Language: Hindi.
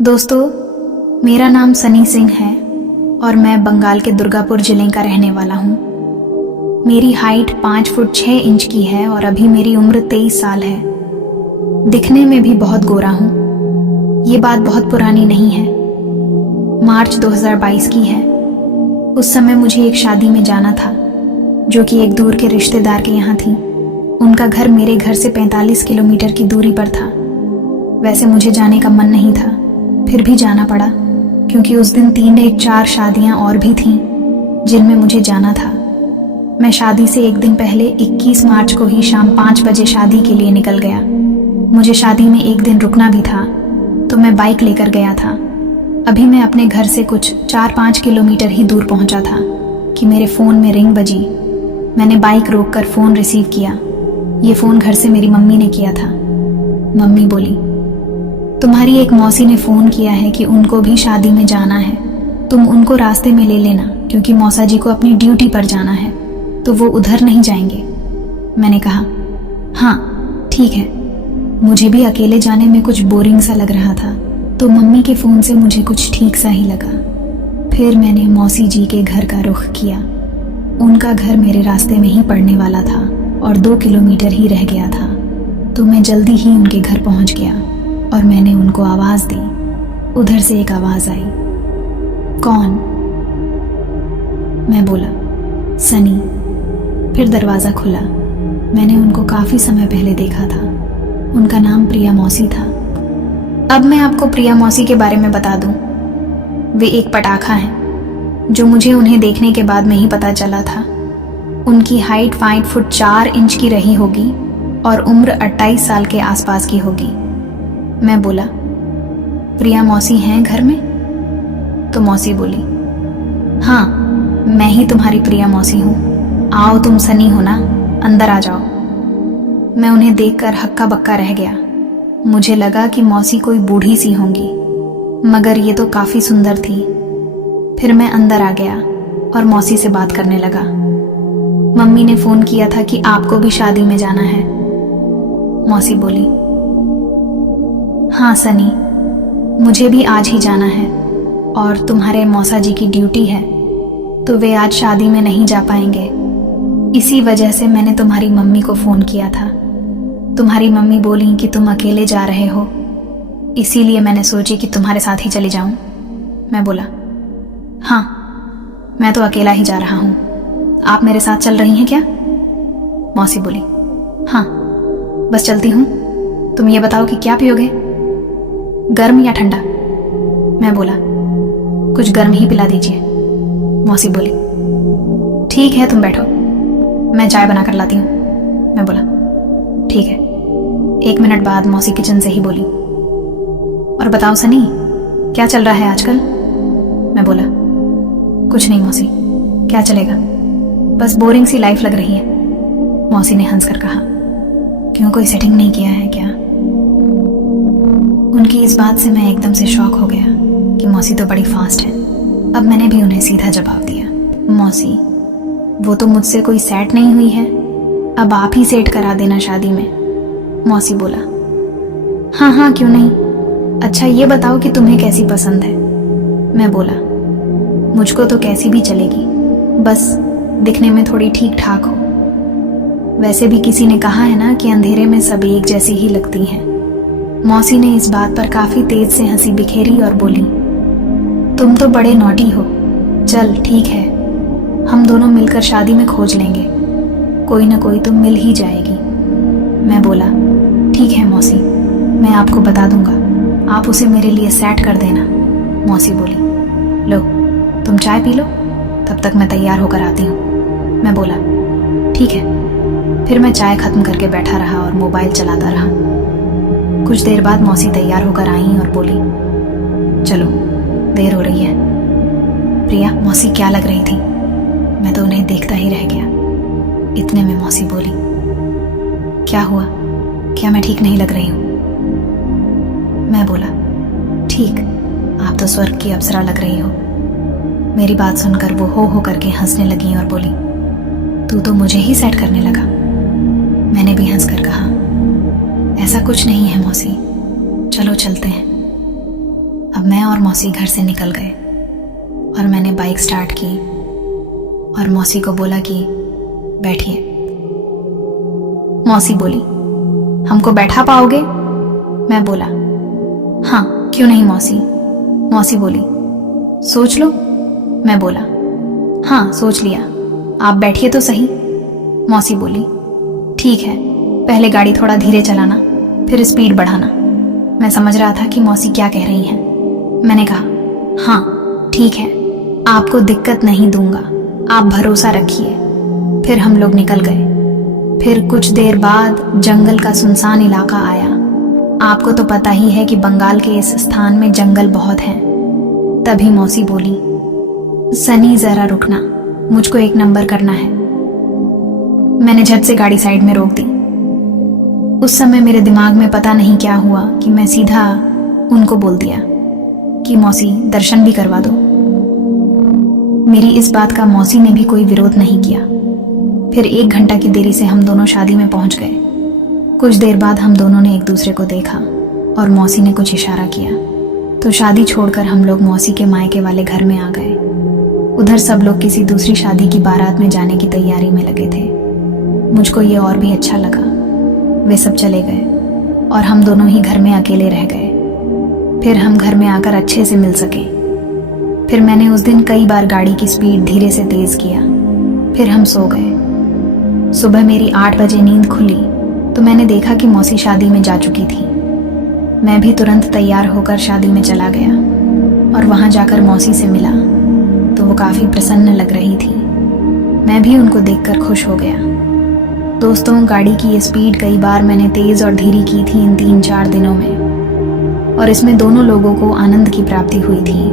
दोस्तों, मेरा नाम सनी सिंह है और मैं बंगाल के दुर्गापुर जिले का रहने वाला हूँ। मेरी हाइट 5 फुट 6 इंच की है और अभी मेरी उम्र 23 साल है। दिखने में भी बहुत गोरा हूँ। ये बात बहुत पुरानी नहीं है, मार्च 2022 की है। उस समय मुझे एक शादी में जाना था जो कि एक दूर के रिश्तेदार के यहाँ थी। उनका घर मेरे घर से 45 किलोमीटर की दूरी पर था। वैसे मुझे जाने का मन नहीं था, फिर भी जाना पड़ा क्योंकि उस दिन 3-4 शादियां और भी थीं जिनमें मुझे जाना था। मैं शादी से एक दिन पहले 21 मार्च को ही शाम 5 बजे शादी के लिए निकल गया। मुझे शादी में एक दिन रुकना भी था तो मैं बाइक लेकर गया था। अभी मैं अपने घर से कुछ 4-5 किलोमीटर ही दूर पहुंचा था कि मेरे फ़ोन में रिंग बजी। मैंने बाइक रोककर फ़ोन रिसीव किया। ये फ़ोन घर से मेरी मम्मी ने किया था। मम्मी बोली, तुम्हारी एक मौसी ने फ़ोन किया है कि उनको भी शादी में जाना है, तुम उनको रास्ते में ले लेना क्योंकि मौसा जी को अपनी ड्यूटी पर जाना है तो वो उधर नहीं जाएंगे। मैंने कहा, हाँ ठीक है। मुझे भी अकेले जाने में कुछ बोरिंग सा लग रहा था तो मम्मी के फ़ोन से मुझे कुछ ठीक सा ही लगा। फिर मैंने मौसी जी के घर का रुख किया। उनका घर मेरे रास्ते में ही पड़ने वाला था और 2 किलोमीटर ही रह गया था तो मैं जल्दी ही उनके घर पहुंच गया और मैंने उनको आवाज़ दी। उधर से एक आवाज़ आई, कौन? मैं बोला, सनी। फिर दरवाज़ा खुला। मैंने उनको काफ़ी समय पहले देखा था। उनका नाम प्रिया मौसी था। अब मैं आपको प्रिया मौसी के बारे में बता दूं। वे एक पटाखा हैं जो मुझे उन्हें देखने के बाद में ही पता चला था। उनकी हाइट 5 फुट 4 इंच की रही होगी और उम्र 28 साल के आसपास की होगी। मैं बोला, प्रिया मौसी हैं घर में? तो मौसी बोली, हाँ मैं ही तुम्हारी प्रिया मौसी हूँ। आओ, तुम सनी हो ना, अंदर आ जाओ। मैं उन्हें देखकर हक्का बक्का रह गया। मुझे लगा कि मौसी कोई बूढ़ी सी होंगी, मगर ये तो काफ़ी सुंदर थी। फिर मैं अंदर आ गया और मौसी से बात करने लगा। मम्मी ने फ़ोन किया था कि आपको भी शादी में जाना है। मौसी बोली, हाँ सनी, मुझे भी आज ही जाना है और तुम्हारे मौसा जी की ड्यूटी है तो वे आज शादी में नहीं जा पाएंगे। इसी वजह से मैंने तुम्हारी मम्मी को फ़ोन किया था। तुम्हारी मम्मी बोली कि तुम अकेले जा रहे हो, इसीलिए मैंने सोची कि तुम्हारे साथ ही चली जाऊं। मैं बोला, हाँ मैं तो अकेला ही जा रहा हूँ, आप मेरे साथ चल रही हैं क्या? मौसी बोली, हाँ बस चलती हूँ। तुम ये बताओ कि क्या पियोगे, गर्म या ठंडा? मैं बोला, कुछ गर्म ही पिला दीजिए। मौसी बोली, ठीक है तुम बैठो, मैं चाय बना कर लाती हूँ। मैं बोला, ठीक है। 1 मिनट बाद मौसी किचन से ही बोली, और बताओ सनी, क्या चल रहा है आजकल? मैं बोला, कुछ नहीं मौसी, क्या चलेगा, बस बोरिंग सी लाइफ लग रही है। मौसी ने हंसकर कहा, क्यों, कोई सेटिंग नहीं किया है क्या? उनकी इस बात से मैं एकदम से शॉक हो गया कि मौसी तो बड़ी फास्ट है। अब मैंने भी उन्हें सीधा जवाब दिया, मौसी वो तो मुझसे कोई सेट नहीं हुई है, अब आप ही सेट करा देना शादी में। मौसी बोला, हाँ हाँ क्यों नहीं। अच्छा ये बताओ कि तुम्हें कैसी पसंद है? मैं बोला, मुझको तो कैसी भी चलेगी, बस दिखने में थोड़ी ठीक ठाक हो। वैसे भी किसी ने कहा है ना कि अंधेरे में सब एक जैसी ही लगती हैं। मौसी ने इस बात पर काफ़ी तेज से हंसी बिखेरी और बोली, तुम तो बड़े नॉटी हो, चल ठीक है, हम दोनों मिलकर शादी में खोज लेंगे, कोई ना कोई तो मिल ही जाएगी। मैं बोला, ठीक है मौसी, मैं आपको बता दूंगा, आप उसे मेरे लिए सेट कर देना। मौसी बोली, लो तुम चाय पी लो, तब तक मैं तैयार होकर आती हूँ। मैं बोला, ठीक है। फिर मैं चाय ख़त्म करके बैठा रहा और मोबाइल चलाता रहा। कुछ देर बाद मौसी तैयार होकर आई और बोली, चलो देर हो रही है। प्रिया मौसी क्या लग रही थी, मैं तो उन्हें देखता ही रह गया। इतने में मौसी बोली, क्या हुआ, क्या मैं ठीक नहीं लग रही हूँ? मैं बोला, ठीक, आप तो स्वर्ग की अप्सरा लग रही हो। मेरी बात सुनकर वो हो करके हंसने लगी और बोली, तू तो मुझे ही सेट करने लगा। मैंने भी हंसकर कहा, ऐसा कुछ नहीं है मौसी, चलो चलते हैं। अब मैं और मौसी घर से निकल गए और मैंने बाइक स्टार्ट की और मौसी को बोला कि बैठिए। मौसी बोली, हमको बैठा पाओगे? मैं बोला, हाँ क्यों नहीं मौसी। मौसी बोली, सोच लो। मैं बोला, हाँ सोच लिया, आप बैठिए तो सही। मौसी बोली, ठीक है, पहले गाड़ी थोड़ा धीरे चलाना, फिर स्पीड बढ़ाना। मैं समझ रहा था कि मौसी क्या कह रही हैं। मैंने कहा, हाँ ठीक है, आपको दिक्कत नहीं दूंगा, आप भरोसा रखिए। फिर हम लोग निकल गए। फिर कुछ देर बाद जंगल का सुनसान इलाका आया। आपको तो पता ही है कि बंगाल के इस स्थान में जंगल बहुत हैं। तभी मौसी बोली, सनी जरा रुकना, मुझको एक नंबर करना है। मैंने झट से गाड़ी साइड में रोक दी। उस समय मेरे दिमाग में पता नहीं क्या हुआ कि मैं सीधा उनको बोल दिया कि मौसी दर्शन भी करवा दो। मेरी इस बात का मौसी ने भी कोई विरोध नहीं किया। फिर 1 घंटा की देरी से हम दोनों शादी में पहुंच गए। कुछ देर बाद हम दोनों ने एक दूसरे को देखा और मौसी ने कुछ इशारा किया तो शादी छोड़कर हम लोग मौसी के मायके वाले घर में आ गए। उधर सब लोग किसी दूसरी शादी की बारात में जाने की तैयारी में लगे थे। मुझको ये और भी अच्छा लगा। वे सब चले गए और हम दोनों ही घर में अकेले रह गए। फिर हम घर में आकर अच्छे से मिल सके। फिर मैंने उस दिन कई बार गाड़ी की स्पीड धीरे से तेज किया। फिर हम सो गए। सुबह मेरी 8 बजे नींद खुली तो मैंने देखा कि मौसी शादी में जा चुकी थी। मैं भी तुरंत तैयार होकर शादी में चला गया और वहां जाकर मौसी से मिला तो वो काफी प्रसन्न लग रही थी। मैं भी उनको देखकर खुश हो गया। दोस्तों, गाड़ी की ये स्पीड कई बार मैंने तेज और धीरे की थी इन 3-4 दिनों में, और इसमें दोनों लोगों को आनंद की प्राप्ति हुई थी।